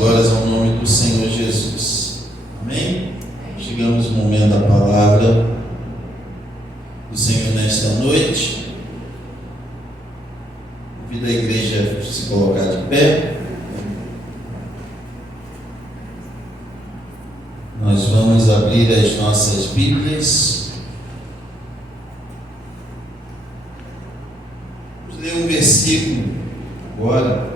glórias ao nome do Senhor Jesus. Amém? Chegamos no momento da palavra do Senhor nesta noite. Convido a igreja a se colocar de pé. Nós vamos abrir as nossas Bíblias. Vamos ler um versículo agora.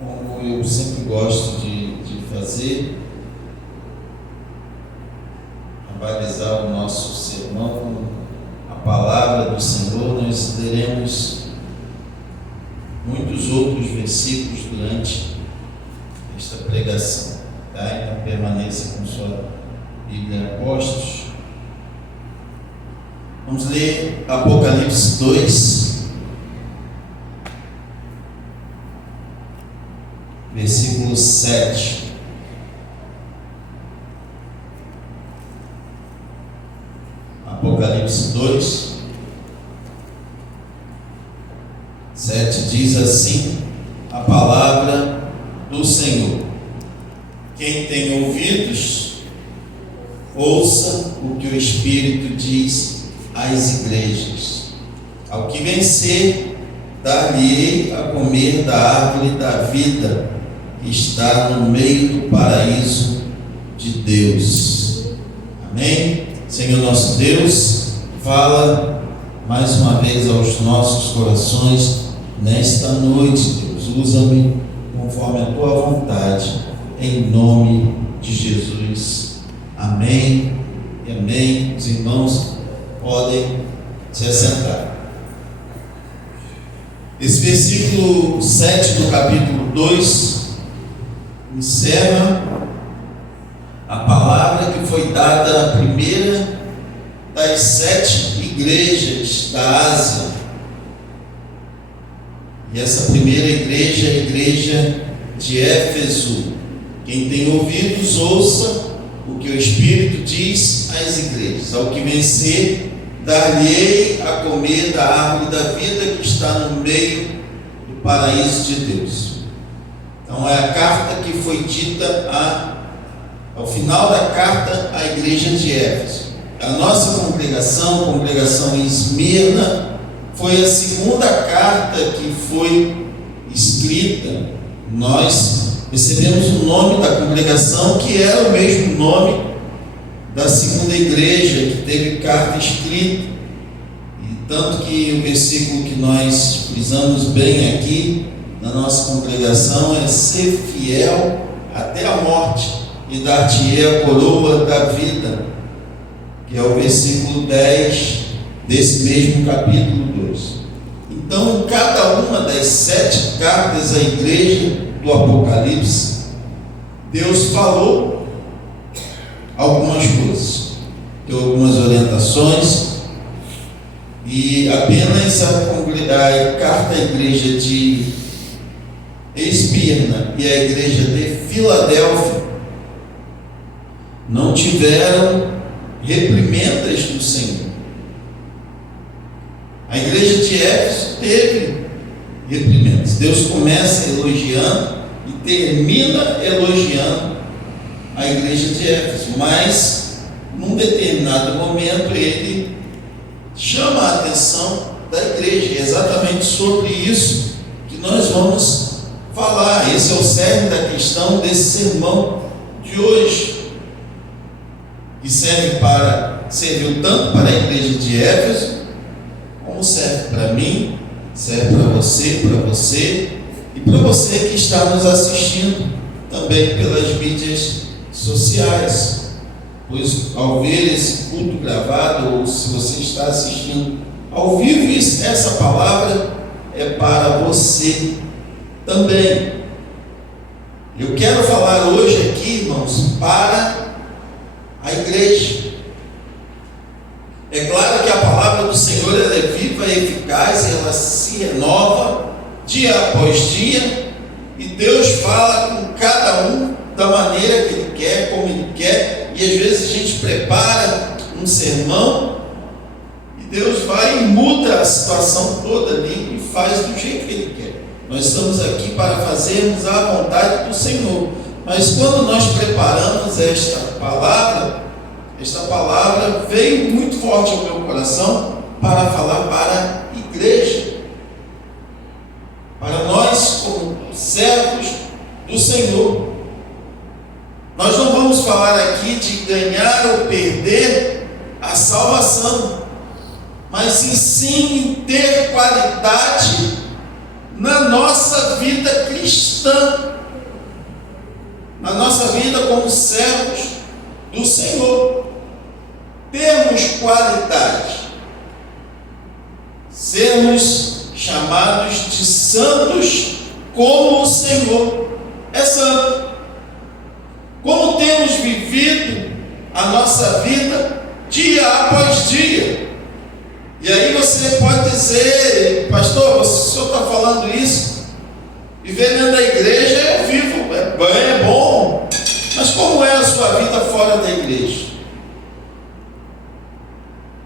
Como eu sempre gosto de fazer, balizar o nosso sermão, a palavra do Senhor. Nós leremos muitos outros versículos durante esta pregação, tá? Então permaneça com sua Bíblia a postos. Vamos ler Apocalipse 2, versículo 7. Apocalipse 2, 7 diz assim a palavra do Senhor: quem tem ouvidos, ouça o que o Espírito diz às igrejas. Ao que vencer, dar-lhe-ei a comer da árvore da vida, que está no meio do paraíso de Deus. Amém? Senhor nosso Deus, fala mais uma vez aos nossos corações nesta noite, Deus. Usa-me conforme a tua vontade, em nome de Jesus. Amém e amém. Os irmãos podem se assentar. Esse versículo 7 do capítulo 2 encerra a palavra que foi dada à primeira das 7 igrejas da Ásia. E essa primeira igreja é a igreja de Éfeso. Quem tem ouvidos, ouça o que o Espírito diz às igrejas. Ao que vencer, dar-lhe-ei a comer da árvore da vida, que está no meio do paraíso de Deus. Então é a carta que foi dita ao final da carta à igreja de Éfeso. A nossa congregação, a congregação em Esmirna, foi a segunda carta que foi escrita. Nós recebemos o nome da congregação, que era o mesmo nome da segunda igreja que teve carta escrita. E tanto que o versículo que nós frisamos bem aqui na nossa congregação é: ser fiel até a morte, e dar-te-ei a coroa da vida, que é o versículo 10 desse mesmo capítulo 2. Então, em cada uma das 7 cartas à igreja do Apocalipse, Deus falou algumas coisas, deu algumas orientações, e apenas a carta à igreja de Esmirna e a igreja de Filadélfia não tiveram reprimendas do Senhor. A igreja de Éfeso teve reprimendas. Deus começa elogiando e termina elogiando a igreja de Éfeso, mas num determinado momento ele chama a atenção da igreja. É exatamente sobre isso que nós vamos falar. Esse é o cerne da questão desse sermão de hoje, que serviu tanto para a igreja de Éfeso, como serve para mim, serve para você e para você que está nos assistindo também pelas mídias sociais. Pois ao ver esse culto gravado, ou se você está assistindo ao vivo, essa palavra é para você também. Eu quero falar hoje aqui, irmãos, para a igreja. É claro que a palavra do Senhor ela é viva e eficaz, ela se renova dia após dia, e Deus fala com cada um da maneira que Ele quer, como Ele quer. E às vezes a gente prepara um sermão e Deus vai e muda a situação toda ali e faz do jeito que Ele quer. Nós estamos aqui para fazermos a vontade do Senhor. Mas quando nós preparamos esta palavra veio muito forte ao meu coração para falar para a igreja, para nós como servos do Senhor. Nós não vamos falar aqui de ganhar ou perder a salvação, mas sim em ter qualidade na nossa vida cristã, na nossa vida como servos do Senhor. Termos qualidade, sermos chamados de santos como o Senhor é santo. Como temos vivido a nossa vida dia após dia. E aí você pode dizer: pastor, o senhor está falando isso? Viver dentro da igreja eu vivo, é bom. Mas como é a sua vida fora da igreja?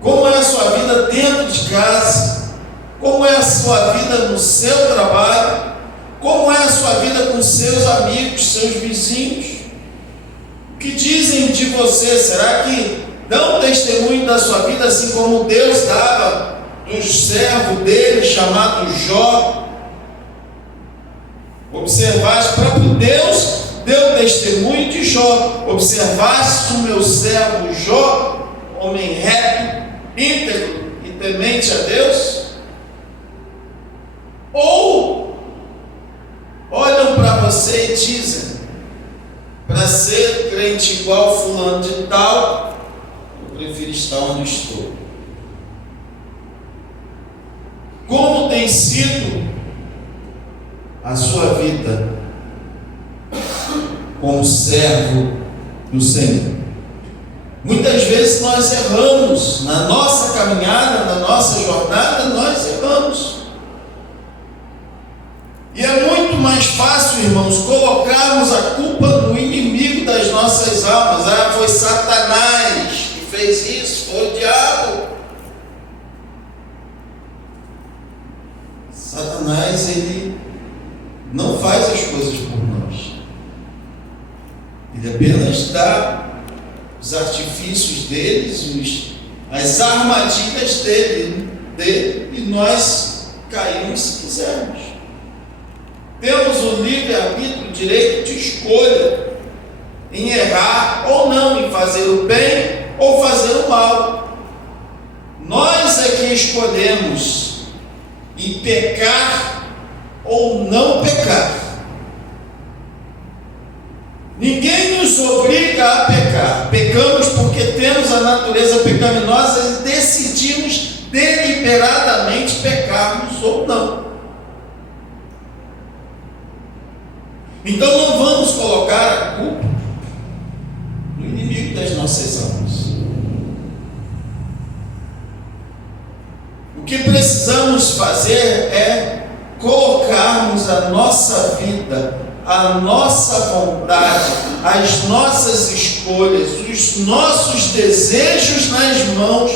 Como é a sua vida dentro de casa? Como é a sua vida no seu trabalho? Como é a sua vida com seus amigos, seus vizinhos? O que dizem de você? Será que dão testemunho da sua vida assim como Deus dava do servo dele chamado Jó? Observaste, o próprio Deus deu testemunho de Jó. Observaste o meu servo Jó, homem reto, íntegro e temente a Deus? Ou olham para você e dizem: para ser crente igual fulano de tal, eu prefiro estar onde estou. Como tem sido a sua vida como servo do Senhor? Muitas vezes nós erramos na nossa caminhada, na nossa jornada, nós erramos. E é muito mais fácil, irmãos, colocarmos a culpa no inimigo das nossas almas. Foi Satanás que fez isso, foi o diabo. Satanás, ele não faz as coisas por nós. Ele apenas dá os artifícios deles, as armadilhas dele, e nós caímos se quisermos. Temos o livre-arbítrio, o direito de escolha em errar ou não, em fazer o bem ou fazer o mal. Nós é que escolhemos em pecar ou não pecar. Ninguém nos obriga a pecar. Pecamos porque temos a natureza pecaminosa e decidimos deliberadamente pecarmos ou não. Então não vamos colocar a culpa no inimigo das nossas almas. O que precisamos fazer é colocarmos a nossa vida, a nossa vontade, as nossas escolhas, os nossos desejos nas mãos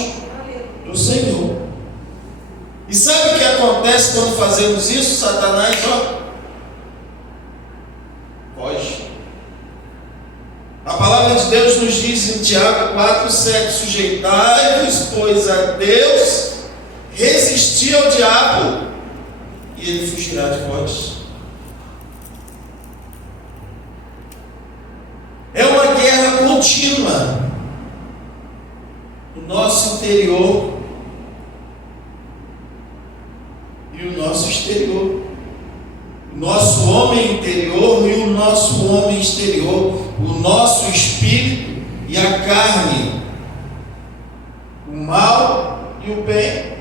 do Senhor. E sabe o que acontece quando fazemos isso? Satanás, foge. A palavra de Deus nos diz em Tiago 4,7: sujeitai-vos, pois, a Deus, resisti ao diabo, e ele fugirá de vós. É uma guerra contínua no nosso interior e o nosso exterior. O nosso homem interior e o nosso homem exterior. O nosso espírito e a carne. O mal e o bem.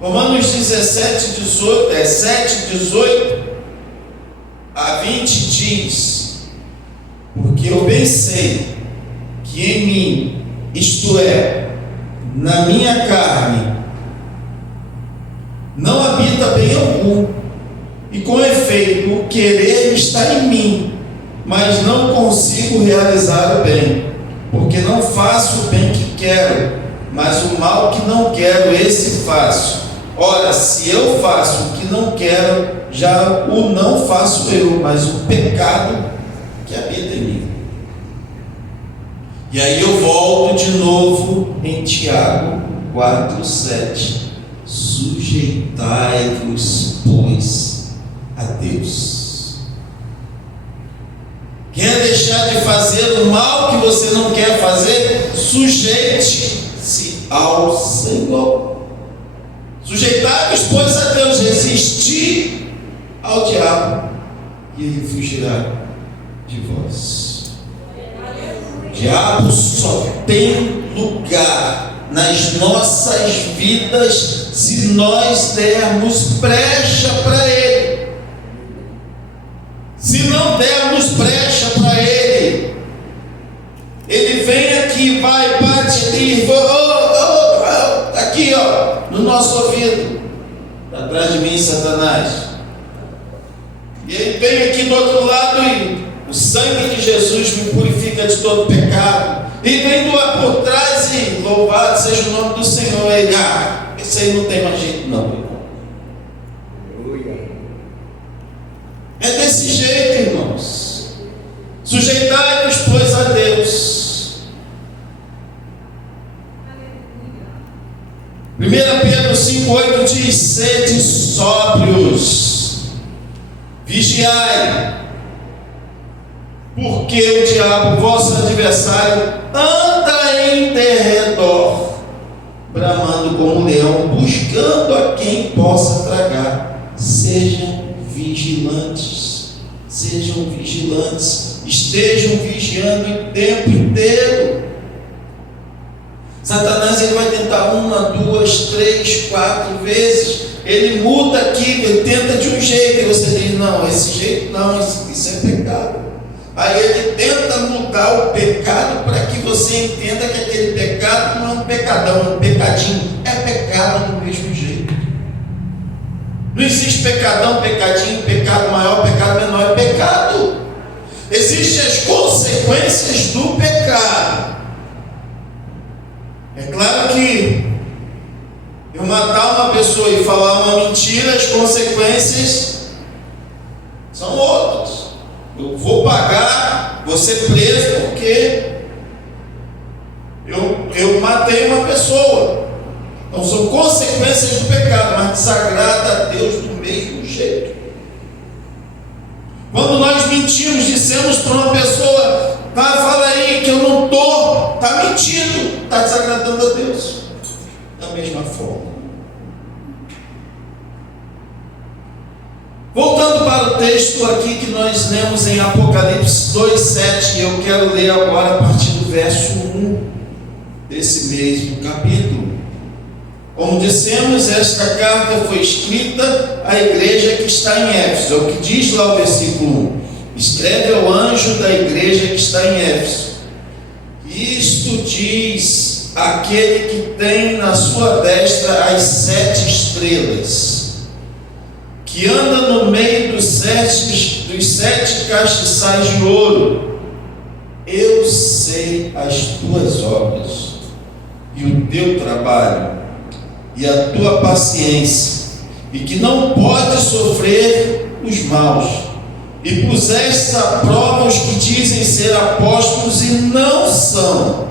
Romanos 17, 18 a 20 diz: porque eu bem sei que em mim, isto é, na minha carne, não habita bem algum, e com efeito o querer está em mim, mas não consigo realizar o bem, porque não faço o bem que quero, mas o mal que não quero, esse faço. Ora, se eu faço o que não quero, já o não faço eu, mas o pecado que habita em mim. E aí eu volto de novo em Tiago 4:7. Sujeitai-vos, pois, a Deus. Quer deixar de fazer o mal que você não quer fazer? Sujeite-se ao Senhor. Sujeitai-vos, pois, a Deus. Resisti ao diabo e ele fugirá de vós. O diabo só tem lugar nas nossas vidas se nós dermos brecha para ele. Se não dermos brecha para ele, ele vem aqui, vai, bate ali, aqui, no nosso ouvido, atrás de mim, Satanás. E ele vem aqui do outro lado e o sangue de Jesus me purifica de todo pecado. E vem por trás e louvado seja o nome do Senhor. Ele, esse aí não tem mais jeito não, irmão. É desse jeito, irmãos. Sujeitai-vos, pois, a Deus. 1 Pedro 5:8 diz: sede sóbrios, vigiai, porque o diabo, vosso adversário, anda em derredor, bramando como um leão, buscando a quem possa tragar. Sejam vigilantes, estejam vigiando o tempo inteiro. Satanás ele vai tentar 1, 2, 3, 4 vezes. Ele muda aqui, ele tenta de um jeito, e você diz: não, esse jeito não, isso é pecado. Aí ele tenta mudar o pecado para que você entenda que aquele pecado não é um pecadão, é um pecadinho. É pecado do mesmo jeito. Não existe pecadão, pecadinho, pecado maior, pecado menor, é pecado. Existem as consequências do pecado. É claro que eu matar uma pessoa e falar uma mentira, as consequências são outras. Eu vou pagar, vou ser preso porque eu matei uma pessoa. Então são consequências do pecado, mas desagrada a Deus do mesmo jeito. Quando nós mentimos, dissemos para uma pessoa: fala aí que eu não estou, está mentindo, está desagradando a Deus. Da mesma forma. Voltando para o texto aqui que nós lemos em Apocalipse 2:7, eu quero ler agora a partir do verso 1 desse mesmo capítulo. Como dissemos, esta carta foi escrita à igreja que está em Éfeso. É o que diz lá o versículo 1. Escreve ao anjo da igreja que está em Éfeso: isto diz aquele que tem na sua destra as 7 estrelas, que anda no meio dos 7 castiçais de ouro. Eu sei as tuas obras e o teu trabalho e a tua paciência, e que não pode sofrer os maus, e puseste à prova os que dizem ser apóstolos e não são,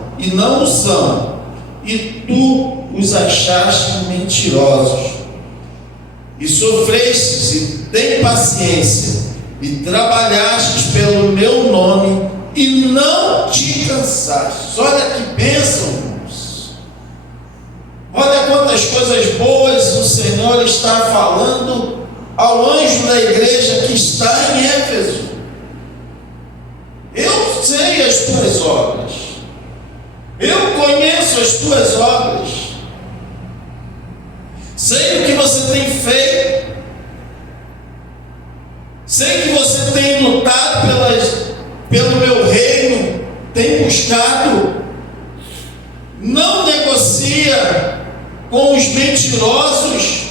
e tu os achaste mentirosos, e sofrestes e tem paciência, e trabalhastes pelo meu nome e não te cansastes. Olha que bênção, irmãos. Olha quantas coisas boas o Senhor está falando ao anjo da igreja que está em Éfeso. Eu sei as tuas obras, eu conheço as tuas obras, sei o que você tem feito, sei que você tem lutado pelo meu reino, tem buscado, não negocia com os mentirosos,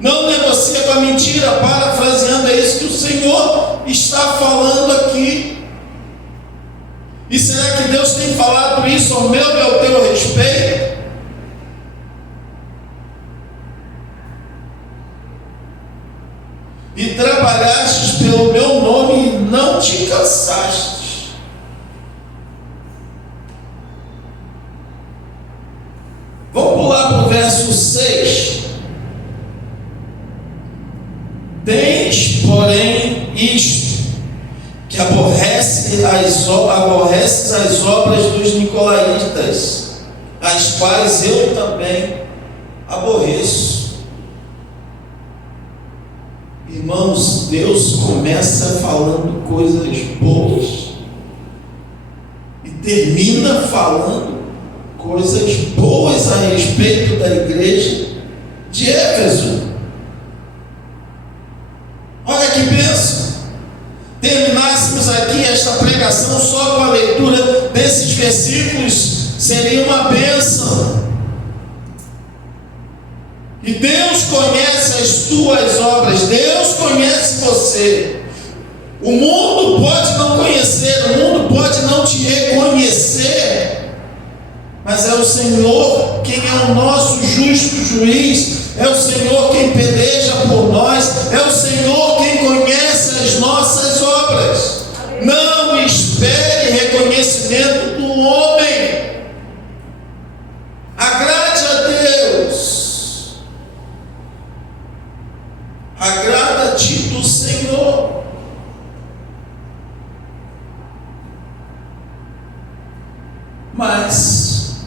não negocia com a mentira. Parafraseando, é isso que o Senhor está falando aqui. E será que Deus tem falado isso ao meu e ao teu respeito? trabalhastes pelo meu nome e não te cansastes. Vamos pular para o verso 6. Tens, porém, isto, que aborreces as obras dos nicolaítas, as quais eu também aborreço. Irmãos, Deus começa falando coisas boas e termina falando coisas boas a respeito da igreja de Éfeso. Olha que bênção! Terminássemos aqui esta pregação só com a leitura desses versículos, seria uma bênção. E Deus conhece as tuas obras, Deus conhece você. O mundo pode não conhecer, o mundo pode não te reconhecer, mas é o Senhor quem é o nosso justo juiz, é o Senhor quem peleja por nós, é o Senhor quem conhece as nossas obras. Não espere reconhecimento do homem, agrade a Deus, agrada-te do Senhor. Mas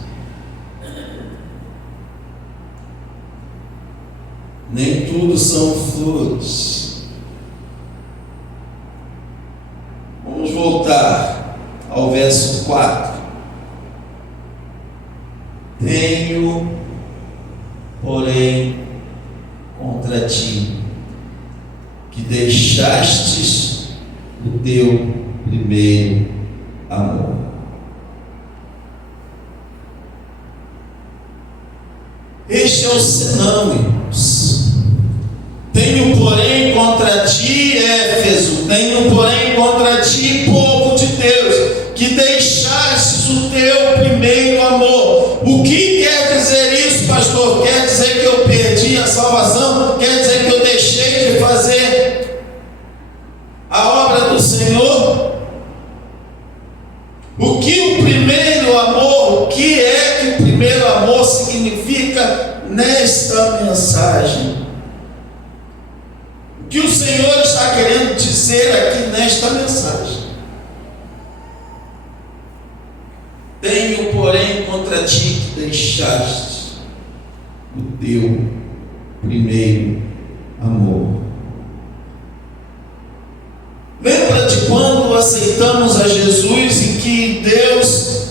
nem tudo são flores. Vamos voltar ao verso 4. Tenho, porém, contra ti, que deixastes o teu primeiro amor. Este é o senão, irmãos. Tenho, porém, contra ti, Éfeso, tenho, porém, contra ti, povo de Deus, que deixastes o teu primeiro amor. O que quer dizer isso, pastor? Quer dizer que eu perdi a salvação? Quer dizer que eu deixei de fazer a obra do Senhor? O que o primeiro amor, o que é que o primeiro amor significa nesta mensagem? O que o Senhor está querendo dizer aqui nesta mensagem? Tenho, porém, contra ti que deixaste o teu primeiro amor. Lembra de quando aceitamos a Jesus e que Deus,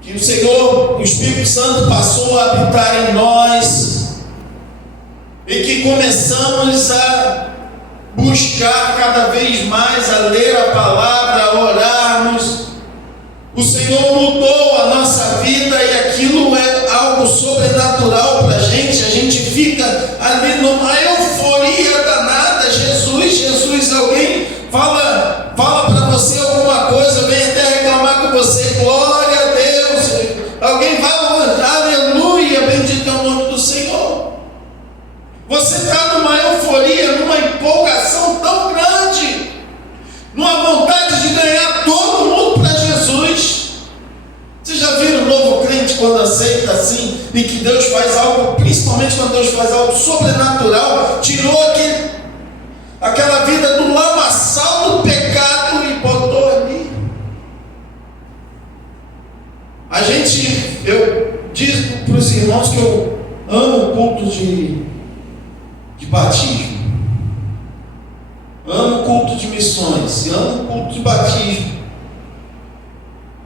que o Senhor, o Espírito Santo passou a habitar em nós e que começamos a buscar cada vez mais, a ler a palavra, a orarmos. O Senhor mudou a nossa vida e aquilo é algo sobrenatural para a gente fica ali numa euforia danada. Jesus, alguém fala para você alguma coisa, vem até reclamar com você, glória a Deus, alguém vai, aleluia, bendito é o nome do Senhor. Você está numa euforia, numa empolgação tão grande, numa vontade de ganhar todo mundo para Jesus. Vocês já viram o novo crente quando aceita assim, e que Deus faz algo, principalmente quando Deus faz algo sobrenatural, tirou aquela vida do lamaçal do pecado e botou ali. Eu digo para os irmãos que eu amo o culto de batismo, amo o culto de missões, amo o culto de batismo.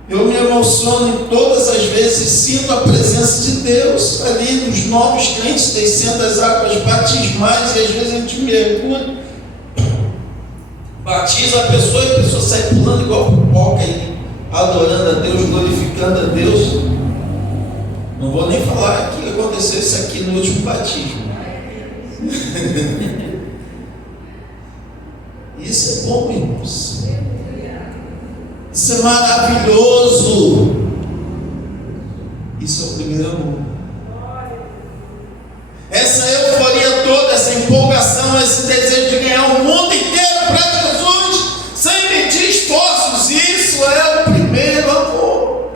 Eu me emociono em todas as vezes, sinto a presença de Deus ali nos novos crentes descendo as águas batismais, e às vezes a gente mergulha, batiza a pessoa e a pessoa sai pulando igual pipoca aí, adorando a Deus, glorificando a Deus. Não vou nem falar que aconteceu isso aqui no último batismo. Isso é bom, irmãos. Isso é maravilhoso. Isso é o primeiro amor. Essa euforia toda, essa empolgação coração esse desejo de ganhar o mundo inteiro para Jesus, sem medir esforços. Isso é o primeiro amor.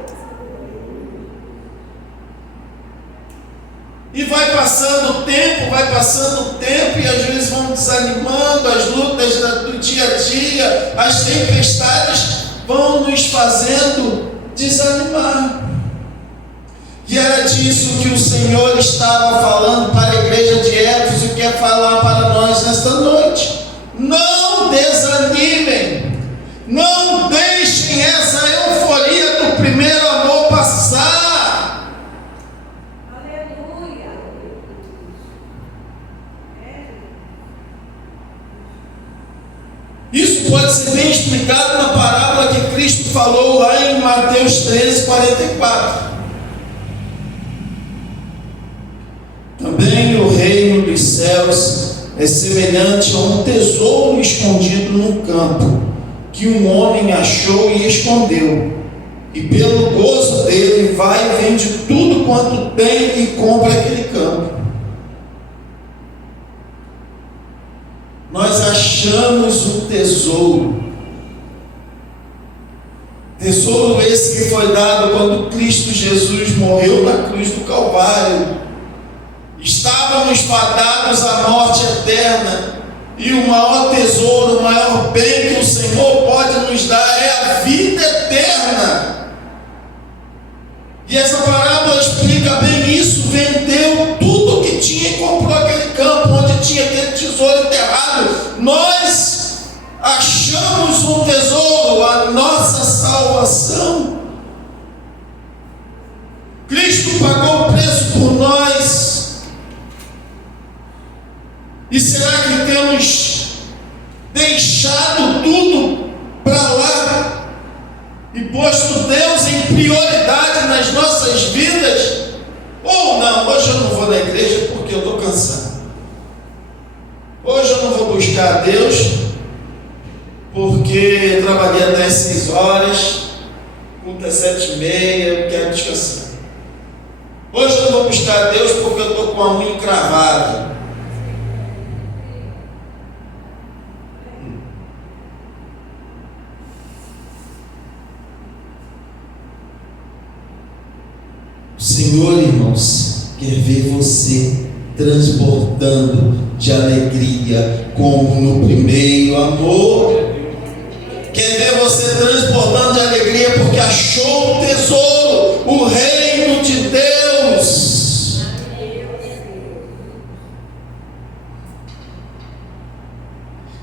E vai passando o tempo, e às vezes vão desanimando, as lutas do dia a dia, as tempestades vão nos fazendo desanimar. E era disso que o Senhor estava falando para a igreja de Éfeso e quer falar para nós nesta noite. Não desanimem, não deixem essa euforia do primeiro amor passar. Aleluia. Isso pode ser bem explicado na parábola que Cristo falou lá em Mateus 13:44. Também o reino dos céus é semelhante a um tesouro escondido num campo, que um homem achou e escondeu, e pelo gozo dele vai e vende tudo quanto tem e compra aquele campo. Nós achamos um tesouro esse que foi dado quando Cristo Jesus morreu na cruz do Calvário. Estávamos fadados à morte eterna, e o maior tesouro, o maior bem que o Senhor pode nos dar é a vida eterna. E essa parábola explica bem isso. Vendeu tudo que tinha e comprou aquele campo onde tinha aquele tesouro enterrado. Nós achamos um tesouro, a nossa salvação. Cristo pagou o preço por nós. E será que temos deixado tudo para lá e posto Deus em prioridade nas nossas vidas? Ou não, hoje eu não vou na igreja porque eu estou cansado. Hoje eu não vou buscar a Deus porque eu trabalhei até 6 horas, culto é 7h30, eu quero descansar. Hoje eu não vou buscar a Deus porque eu estou com a unha encravada. O Senhor, irmãos, quer ver você transbordando de alegria como no primeiro amor. Quer ver você transbordando de alegria porque achou o tesouro, o reino de Deus.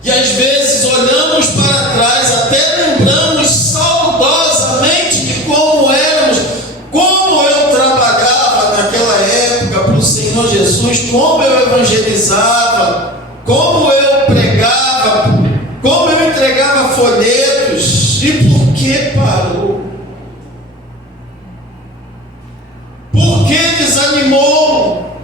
E às vezes olhamos para trás, até lembramos saudosamente de como éramos, como eu trabalhava naquela época para o Senhor Jesus, como eu evangelizava, como eu pregava, como eu entregava folhetos. E por que parou? Por que desanimou?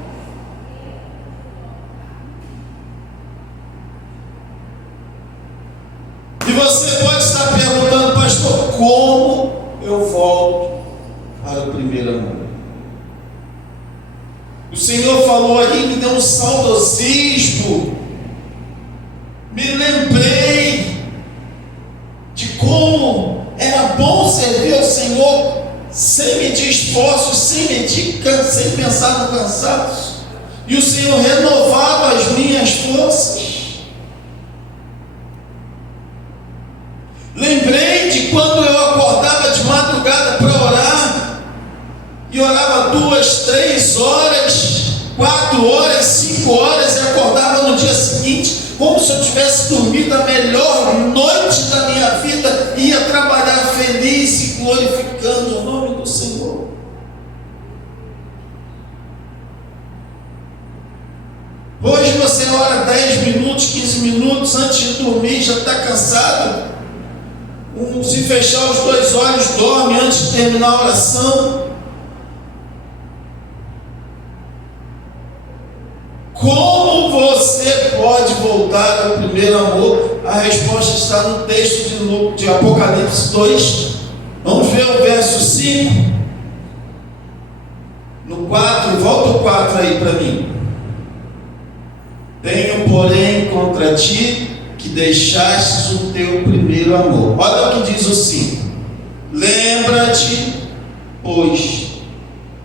E você pode estar perguntando, pastor, como eu volto para o primeiro amor? O Senhor falou aí, me deu um saudosismo. Me lembrei de como era bom servir ao Senhor sem medir esforços, sem pensar no cansaço. E o Senhor renovava as minhas forças. Lembrei de quando eu acordava de madrugada para orar, e orava 2, 3 horas, 4 horas, 5 horas, e acordava no dia seguinte, como se eu tivesse dormido a melhor noite da minha vida, e ia trabalhar feliz e glorificando o nome do Senhor. Hoje você ora 10 minutos, 15 minutos antes de dormir, já está cansado. Se fechar os 2 olhos, dorme antes de terminar a oração. Como você pode voltar ao primeiro amor? A resposta está no texto de Apocalipse 2. Vamos ver o verso 5. No 4, volta o 4 aí para mim. Tenho, porém, contra ti que deixastes o teu primeiro amor. Olha o que diz o 5. Lembra-te, pois,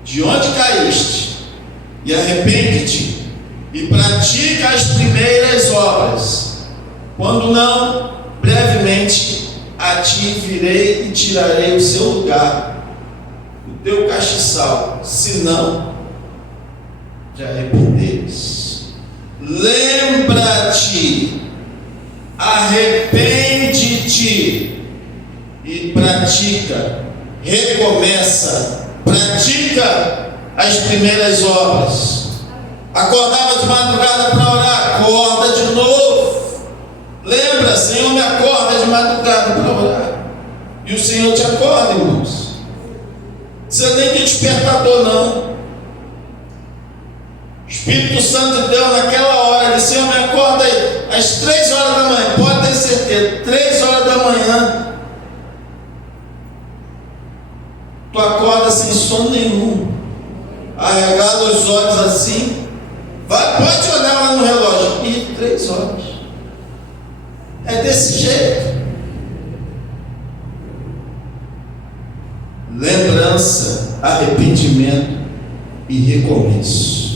de onde caíste, e arrepende-te, e pratica as primeiras obras. Quando não, brevemente a ti virei e tirarei o seu lugar, o teu castiçal, se não te arrependeres. Lembra-te, arrepende-te e pratica, recomeça, pratica as primeiras obras. Acordava de madrugada para orar, acorda de novo. Lembra, Senhor, me acorda de madrugada para orar. E o Senhor te acorda, irmãos. Você nem tem despertador, não. O Espírito Santo deu naquela hora, disse: Senhor, me acorda aí, às 3 horas da manhã, pode ter certeza, 3 horas da manhã, tu acorda sem sono nenhum, arregado os olhos assim, pode olhar lá no relógio, e 3 horas, é desse jeito. Lembrança, arrependimento e recomeço.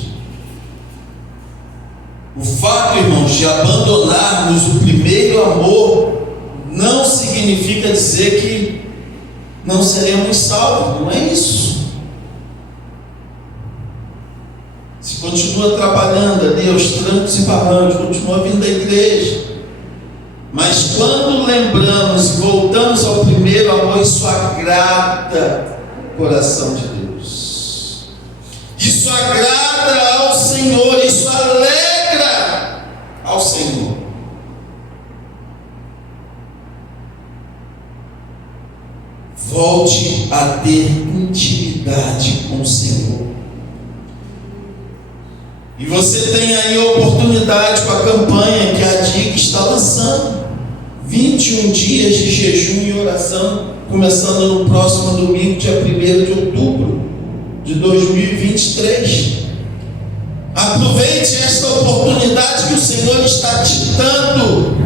O fato, irmãos, de abandonarmos o primeiro amor não significa dizer que não seremos salvos, não é isso. Se continua trabalhando ali aos trancos e barrancos, continua vindo à igreja, mas quando lembramos e voltamos ao primeiro amor, isso agrada o coração de Deus, isso agrada ao Senhor, isso alegra ao Senhor. Volte a ter intimidade com o Senhor. E você tem aí a oportunidade com a campanha que a DIG está lançando. 21 dias de jejum e oração, começando no próximo domingo, dia 1º de outubro de 2023. Aproveite esta oportunidade que o Senhor está te dando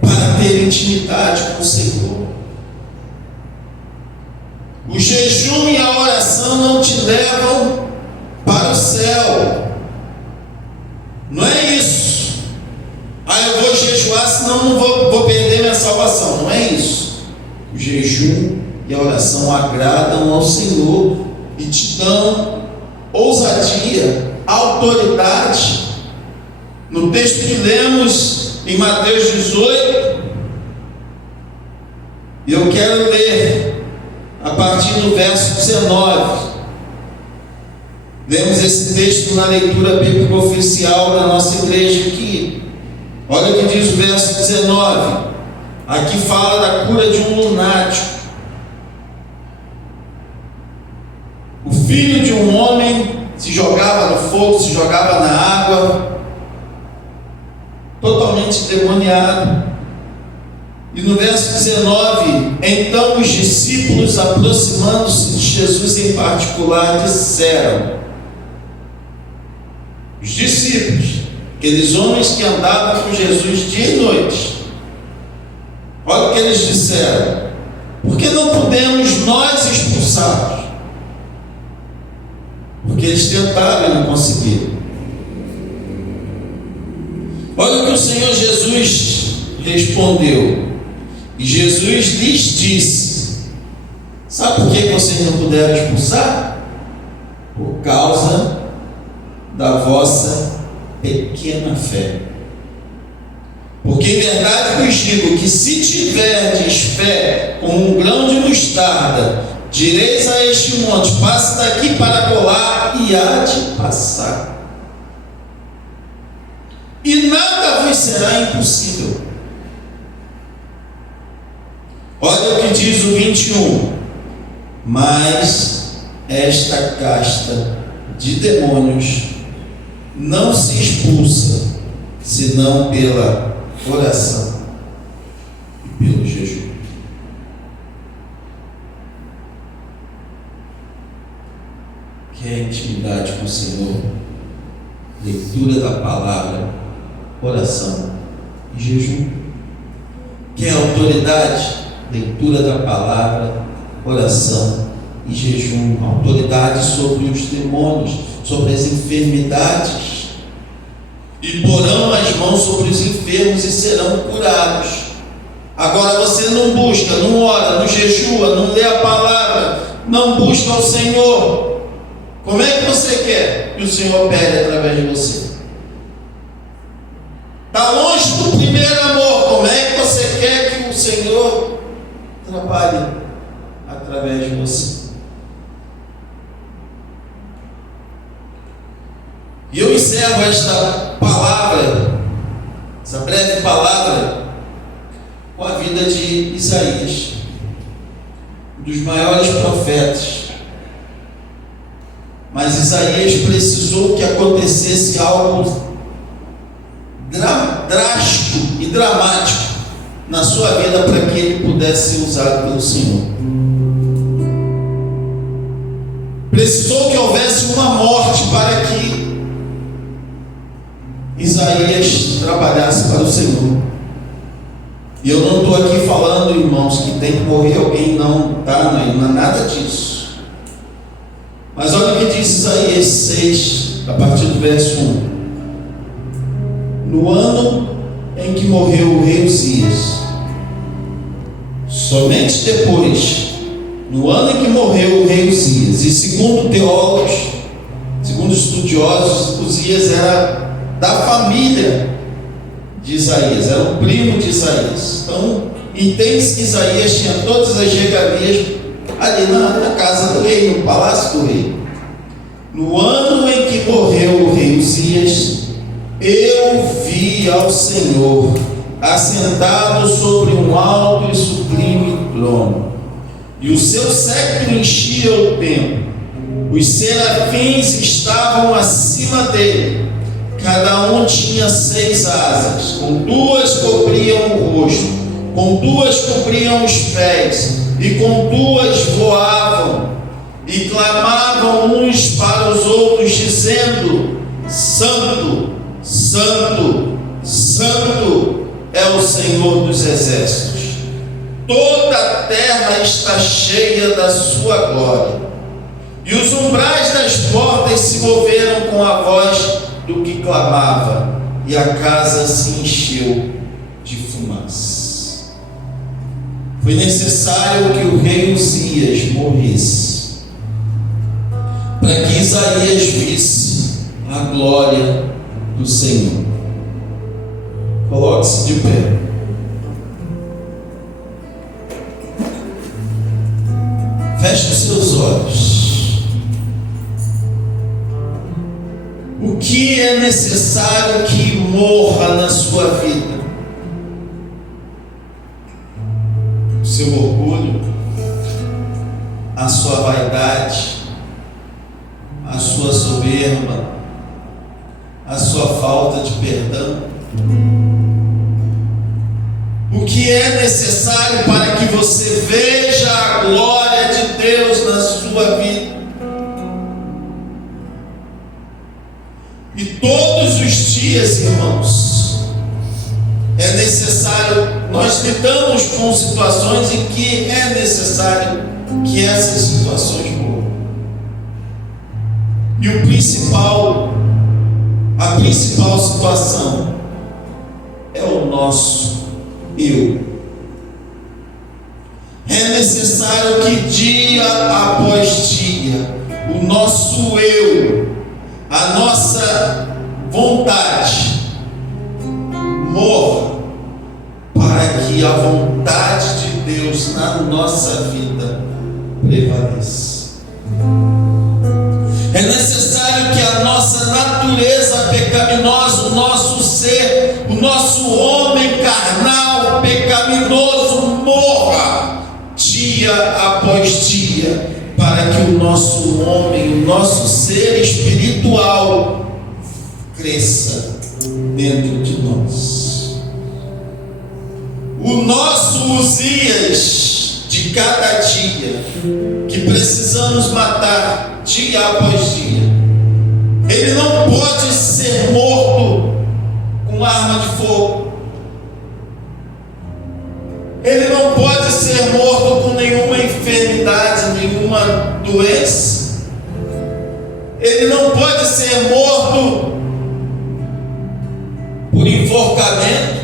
para ter intimidade com o Senhor. O jejum e a oração não te levam para o céu. Não é isso. Eu vou jejuar, senão não vou perder minha salvação. Não é isso. O jejum e a oração agradam ao Senhor e te dão ousadia, autoridade. No texto que lemos em Mateus 18, eu quero ler a partir do verso 19. Lemos esse texto na leitura bíblica oficial da nossa igreja aqui. Olha o que diz o verso 19. Aqui fala da cura de um lunático. O filho de um homem se jogava no fogo, se jogava na água, totalmente demoniado. E no verso 19, então os discípulos, aproximando-se de Jesus em particular, disseram, os discípulos, aqueles homens que andavam com Jesus dia e noite, olha o que eles disseram: por que não podemos nós expulsá-los? Porque eles tentaram e não conseguiram. Olha o que o Senhor Jesus respondeu. E Jesus lhes disse: sabe por que vocês não puderam expulsar? Por causa da vossa pequena fé. Porque em verdade vos digo que se tiverdes fé como um grão de mostarda, direis a este monte: passe daqui para colar, e há de passar, e nada vos será impossível. Olha o que diz o 21. Mas esta casta de demônios não se expulsa senão pela oração e pelo jejum. Quer intimidade com o Senhor? leitura da palavra, oração e jejum. Quer autoridade? Leitura da palavra, oração e jejum. Autoridade sobre os demônios, sobre as enfermidades. E porão as mãos sobre os enfermos e serão curados. Agora você não busca, não ora, não jejua, não lê a palavra, não busca o Senhor. Como é que você quer que o Senhor opere através de você? Está longe do primeiro amor. Como é que você quer que o Senhor trabalhe através de você? E eu encerro esta palavra, essa breve palavra, com a vida de Isaías, um dos maiores profetas. Mas Isaías precisou que acontecesse algo drástico e dramático na sua vida para que ele pudesse ser usado pelo Senhor. Precisou que houvesse uma morte para que Isaías trabalhasse para o Senhor. E eu não estou aqui falando, irmãos, que tem que morrer alguém, não é nada disso. Mas olha o que diz Isaías 6, a partir do verso 1. No ano em que morreu o rei Uzias, somente depois, no ano em que morreu o rei Uzias, e segundo teólogos, segundo estudiosos, Uzias era da família de Isaías, era o primo de Isaías. Então, entende-se que Isaías tinha todas as regalias ali na casa do rei, no palácio do rei. No ano em que morreu o rei Uzias, eu vi ao Senhor assentado sobre um alto e sublime trono, e o seu séquito enchia o templo. Os serafins estavam acima dele, cada um tinha 6 asas, com 2 cobriam o rosto, com 2 cobriam os pés, e com 2 voavam, e clamavam uns para os outros, dizendo: Santo, Santo, Santo é o Senhor dos exércitos. Toda a terra está cheia da sua glória. E os umbrais das portas se moveram com a voz do que clamava, e a casa se encheu de fumaça. Foi necessário que o rei Uzias morresse para que Isaías visse a glória do Senhor. Coloque-se de pé. Feche os seus olhos. O que é necessário que morra na sua vida? O seu orgulho, a sua vaidade, a sua soberba, a sua falta de perdão. O que é necessário para que você veja a glória de Deus na sua vida? E todos os dias, irmãos, é necessário, nós lidamos com situações em que é necessário que essas situações morram. E a principal situação é o nosso eu. É necessário que dia após dia o nosso eu, a nossa vontade morra, para que a vontade de Deus na nossa vida prevaleça. É necessário que a nossa natureza pecaminosa, o nosso ser, o nosso homem carnal pecaminoso morra dia após dia, para que o nosso homem, o nosso ser espiritual cresça dentro de nós. O nosso Uzias de cada dia, que precisamos matar dia após dia, ele não pode ser morto com arma de fogo, ele não pode ser morto com nenhuma enfermidade, nenhuma doença, ele não pode ser morto por enforcamento.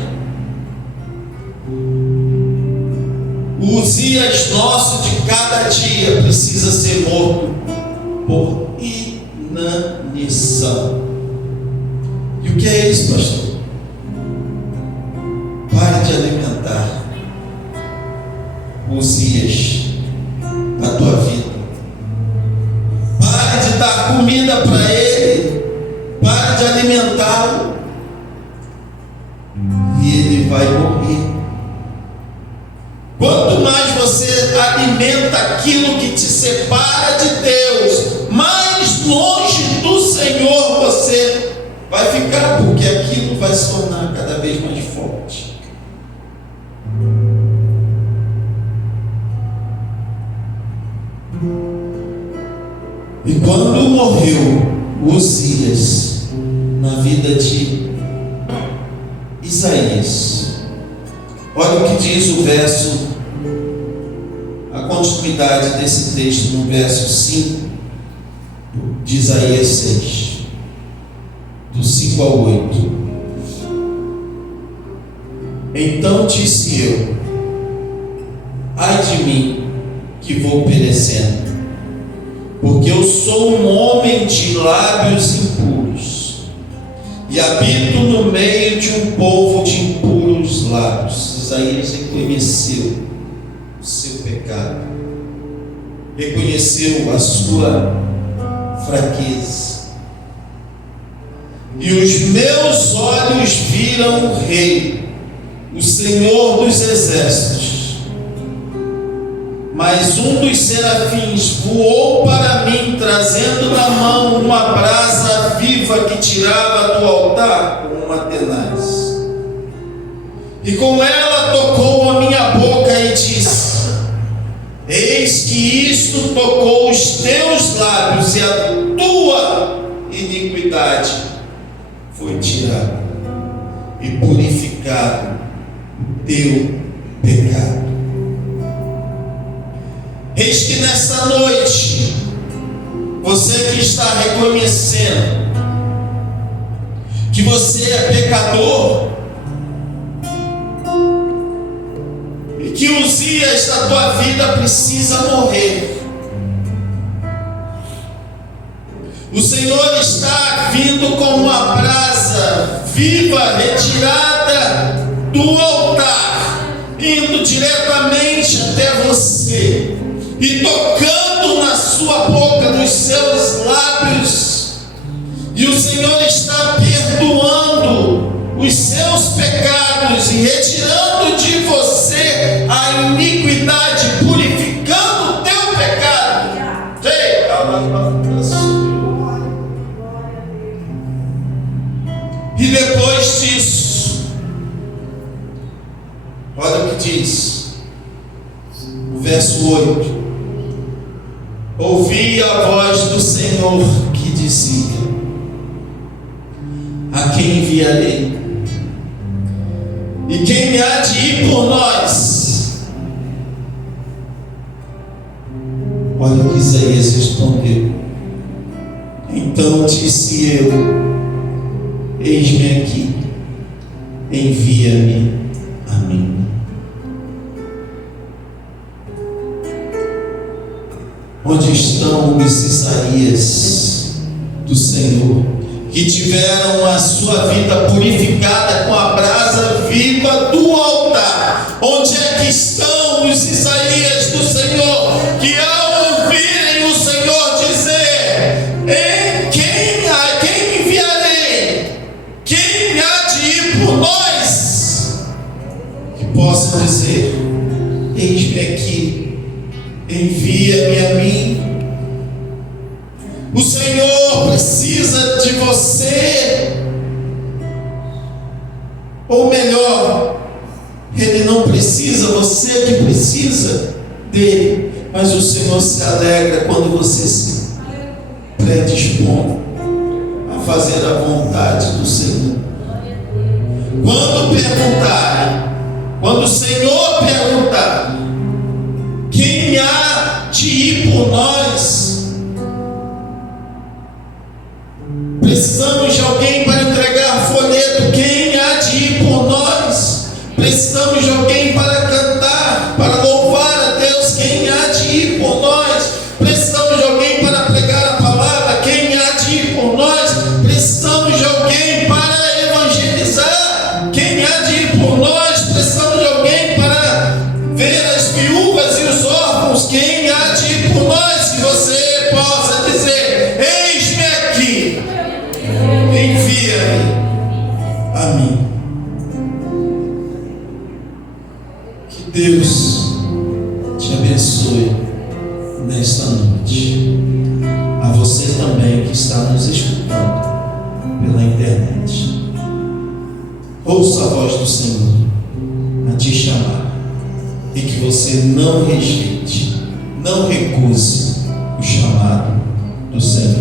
O Uzias nosso de cada dia precisa ser morto por inanição. E o que é isso, pastor? Pare de alimentar Uzias na tua vida. Pare de dar comida para ele. Pare de alimentá-lo. E ele vai morrer. Quanto mais você alimenta aquilo que te separa de Deus, mais longe do Senhor você vai ficar, porque aquilo vai se tornar cada vez mais forte. E quando morreu Uzias na vida de Isaías, olha o que diz o verso, a continuidade desse texto no verso 5 de Isaías 6, do 5 ao 8. Então disse eu: ai de mim, que vou perecendo, porque eu sou um homem de lábios impuros, e habito no meio de um povo de impuros lábios. Isaías reconheceu o seu pecado, reconheceu a sua fraqueza. E os meus olhos viram o Rei, o Senhor dos exércitos. Mas um dos serafins voou para mim, trazendo na mão uma brasa viva que tirava do altar com uma tenaz. E com ela tocou a minha boca e disse: eis que isto tocou os teus lábios, e a tua iniquidade foi tirada, e purificado o teu pecado. Eis que nessa noite, você que está reconhecendo que você é pecador, e que os dias da tua vida precisa morrer, o Senhor está vindo com uma brasa viva, retirada do altar, indo diretamente até você e tocando na sua boca, nos seus lábios. E o Senhor está perdoando os seus pecados e retirando de você a iniquidade, purificando o teu pecado. E depois disso, olha o que diz o verso 8: ouvi a voz do Senhor que dizia: a quem enviarei? E quem me há de ir por nós? Olha o que Isaías respondeu: então disse eu: eis-me aqui, envia-me a mim. Onde estão os Isaías do Senhor, que tiveram a sua vida purificada com a brasa viva do altar? Onde é que estão os Isaías do Senhor, que ao ouvirem o Senhor dizer: a quem enviarei? Quem me há de ir por nós? Que possam dizer: eis-me aqui, envia-me a mim. O Senhor precisa de você, ou melhor, Ele não precisa, você que precisa dele. Mas o Senhor se alegra quando você se predispõe a fazer a vontade do Senhor. Quando perguntarem, quando o Senhor perguntar, quem há de ir por nós? Precisamos de alguém para entregar folheto. Quem há de ir por nós? Precisamos de alguém para cantar, para louvar a Deus. Quem há de ir por nós? Precisamos de alguém para pregar a palavra. Quem há de ir por nós? Precisamos de alguém para evangelizar. Quem há de ir por nós? Precisamos de alguém para ver as viúvas e os órfãos. Quem há de ir por nós? Que você possa dizer: eis-me aqui, envia-me a mim. Que Deus te abençoe nesta noite. A você também que está nos escutando pela internet. Ouça a voz do Senhor a te chamar, e que você não rejeite, não recuse o chamado do Senhor.